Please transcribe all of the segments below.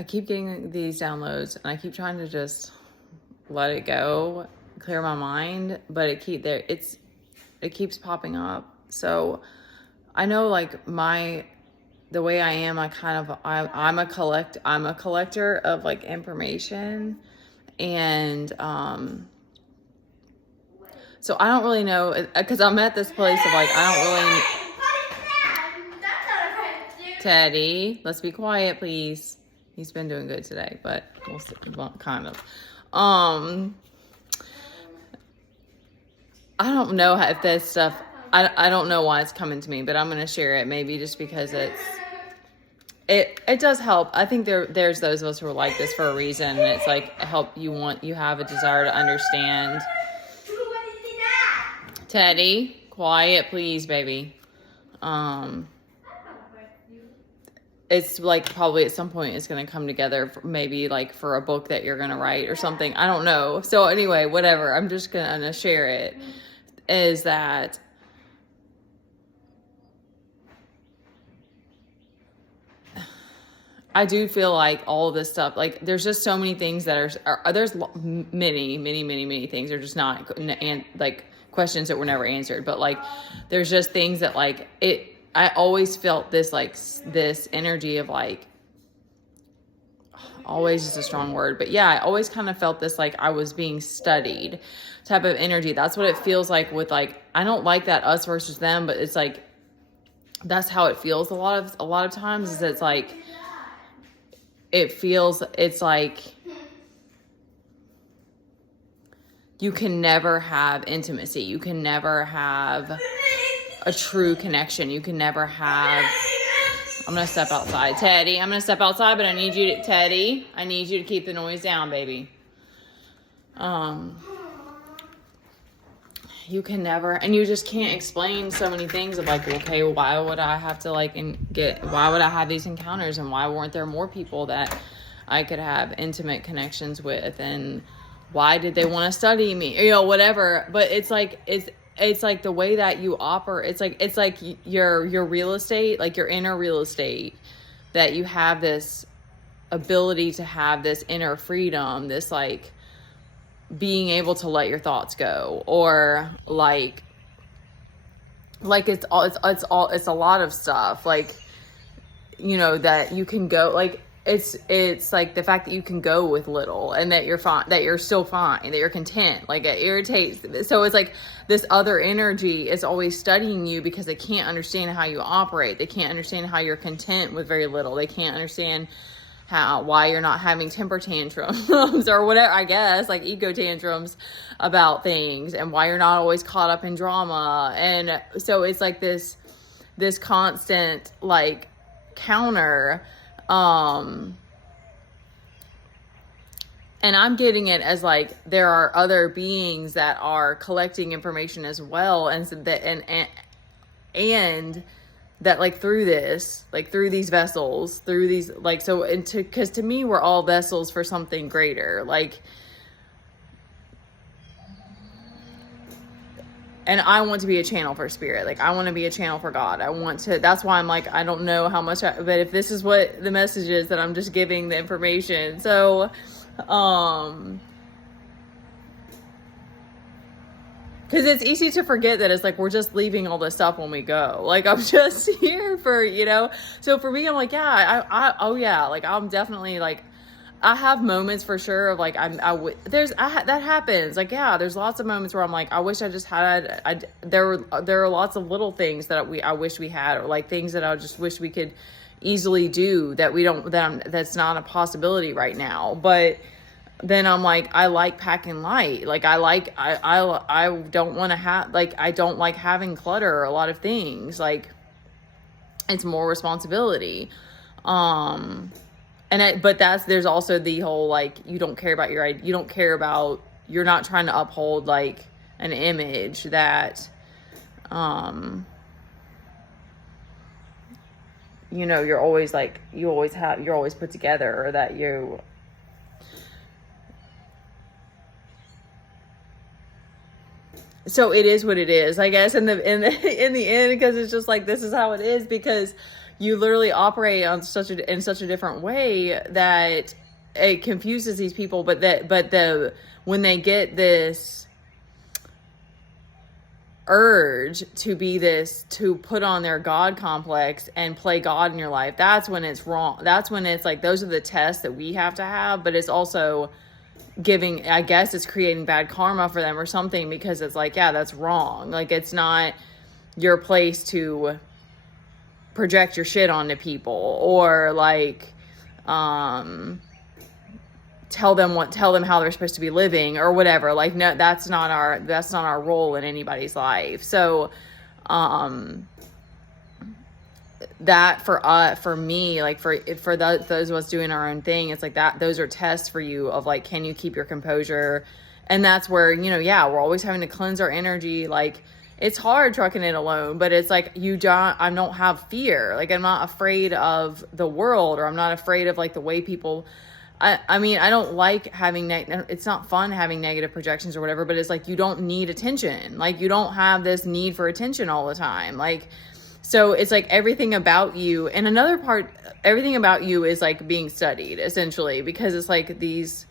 I keep getting these downloads and I keep trying to just let it go, clear my mind, but it keeps popping up. So I know like the way I am, I'm a collector of like information, and so I don't really know, because I'm at this place of like I don't really. Teddy, let's be quiet, please. He's been doing good today, but we'll see, well, kind of. I don't know if this stuff. I don't know why it's coming to me, but I'm gonna share it. Maybe just because it does help. I think there's those of us who are like this for a reason, and it's like you have a desire to understand. Teddy, quiet, please, baby. It's like probably at some point it's going to come together, maybe like for a book that you're going to write or something. I don't know. So anyway, whatever. I'm just going to share it. Is that I do feel like all of this stuff, like there's just so many things that there's many things. They're just not, and like questions that were never answered. But like, there's just things that like I always felt this energy of like, always is a strong word, but yeah, I always kind of felt this like I was being studied type of energy. That's what it feels like with like, I don't like that us versus them, but it's like, that's how it feels a lot of times. Is it's like, it's like you can never have intimacy. You can never have a true connection. You can never have. I'm going to step outside. Teddy, I'm going to step outside, but I need you to keep the noise down, baby. You can never, and you just can't explain so many things of like, okay, why would I have to like why would I have these encounters, and why weren't there more people that I could have intimate connections with, and why did they want to study me, whatever. But it's like, it's like the way that you operate. It's like your real estate, like your inner real estate, that you have this ability to have this inner freedom, this like being able to let your thoughts go, or like it's a lot of stuff, like, that you can go, like, it's like the fact that you can go with little, and that you're fine, that you're still fine, that you're content. Like, it irritates. So it's like this other energy is always studying you, because they can't understand how you operate. They can't understand how you're content with very little. They can't understand why you're not having temper tantrums or whatever, I guess, like ego tantrums about things, and why you're not always caught up in drama. And so it's like this constant like counter. And I'm getting it as like there are other beings that are collecting information as well, and so that and that like through this, like through these vessels, through these like, so because to me we're all vessels for something greater, like. And I want to be a channel for spirit. Like, I want to be a channel for God. That's why I'm like, I don't know how much, but if this is what the message is, that I'm just giving the information. So, because it's easy to forget that it's like, we're just leaving all this stuff when we go. Like, I'm just here for, so for me, I'm like, yeah, oh yeah. Like, I'm definitely like, I have moments for sure of like, that happens. Like, yeah, there's lots of moments where I'm like, I wish I just had, there are lots of little things that I wish we had, or like things that I just wish we could easily do that we don't, that's not a possibility right now. But then I'm like, I like packing light. Like, I don't want to have, like, I don't like having clutter or a lot of things. Like, it's more responsibility. But there's also the whole, like, you don't care about you're not trying to uphold like an image that, you're always like, you're always put together, or that you, so it is what it is, I guess, in the end, because it's just like, this is how it is, because you literally operate on in such a different way that it confuses these people. But when they get this urge to put on their God complex and play God in your life, that's when it's wrong. That's when it's like, those are the tests that we have to have, but it's also giving, I guess it's creating bad karma for them or something, because it's like, yeah, that's wrong. Like, it's not your place to project your shit onto people, or like, tell them how they're supposed to be living or whatever. Like, no, that's not our role in anybody's life. So, that for me, like for those of us doing our own thing, it's like that, those are tests for you of like, can you keep your composure? And that's where, yeah, we're always having to cleanse our energy. Like, it's hard trucking it alone, but it's like, I don't have fear. Like, I'm not afraid of the world, or I'm not afraid of like the way people, I mean, I don't like having, it's not fun having negative projections or whatever, but it's like, you don't need attention. Like, you don't have this need for attention all the time. Like, so it's like everything about you, and another part, everything about you is like being studied essentially, because it's like these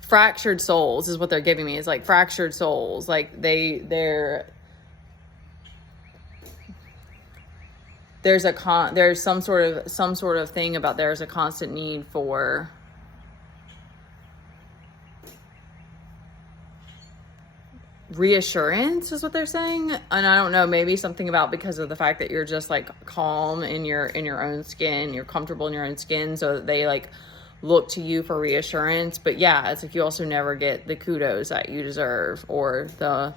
fractured souls is what they're giving me. It's like fractured souls. Like there's some sort of thing about, there's a constant need for reassurance is what they're saying. And I don't know, maybe something about, because of the fact that you're just like calm in your own skin, you're comfortable in your own skin, so that they like look to you for reassurance. But yeah, it's like, you also never get the kudos that you deserve, or the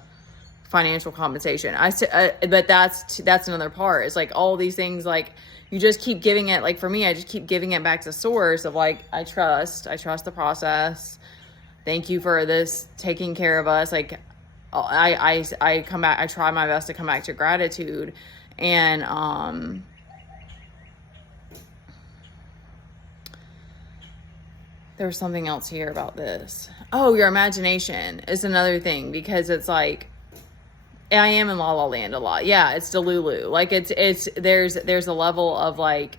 financial compensation. But that's another part. It's like all these things, like you just keep giving it, like for me, I just keep giving it back to source of like, I trust the process. Thank you for this, taking care of us. Like I come back, I try my best to come back to gratitude. And there's something else here about this. Oh, your imagination is another thing, because it's like, I am in La La Land a lot. Yeah, it's Delulu. Like there's a level of like,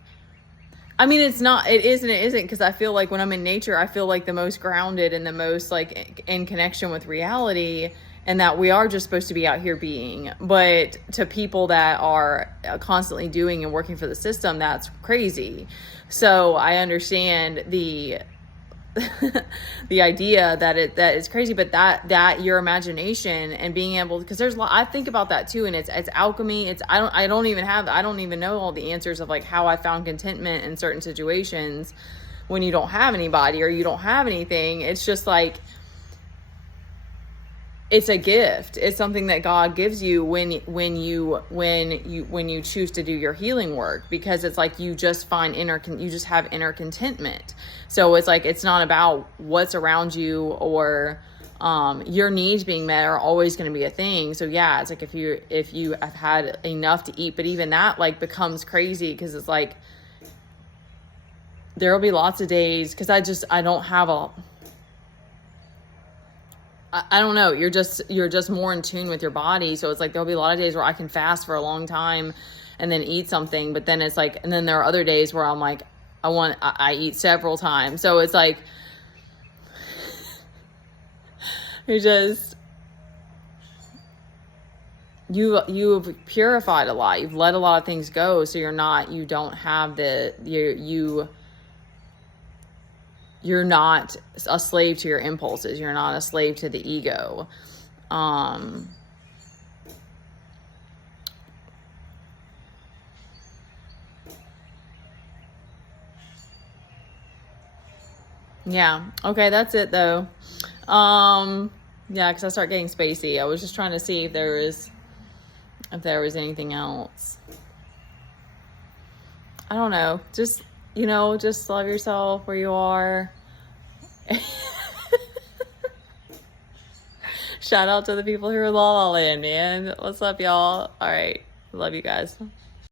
I mean, it isn't, because I feel like when I'm in nature, I feel like the most grounded and the most like in connection with reality, and that we are just supposed to be out here being. But to people that are constantly doing and working for the system, that's crazy. So I understand the idea that it's crazy, but that your imagination and being able, because I think about that too, and it's alchemy. I don't even know all the answers of like how I found contentment in certain situations when you don't have anybody or you don't have anything. It's just like, it's a gift. It's something that God gives you when you choose to do your healing work, because it's like you just you just have inner contentment. So it's like, it's not about what's around you, or your needs being met are always going to be a thing. So yeah, it's like if you have had enough to eat, but even that like becomes crazy, because it's like there'll be lots of days, because I don't have I don't know. You're just more in tune with your body. So it's like, there'll be a lot of days where I can fast for a long time and then eat something. But then it's like, and then there are other days where I'm like, I eat several times. So it's like, you've purified a lot. You've let a lot of things go. So you don't have you're not a slave to your impulses. You're not a slave to the ego. Yeah. Okay. That's it though. Yeah, because I start getting spacey. I was just trying to see if there was anything else. I don't know. Just love yourself where you are. Shout out to the people who are La La Land, man. What's up, y'all? All right. Love you guys.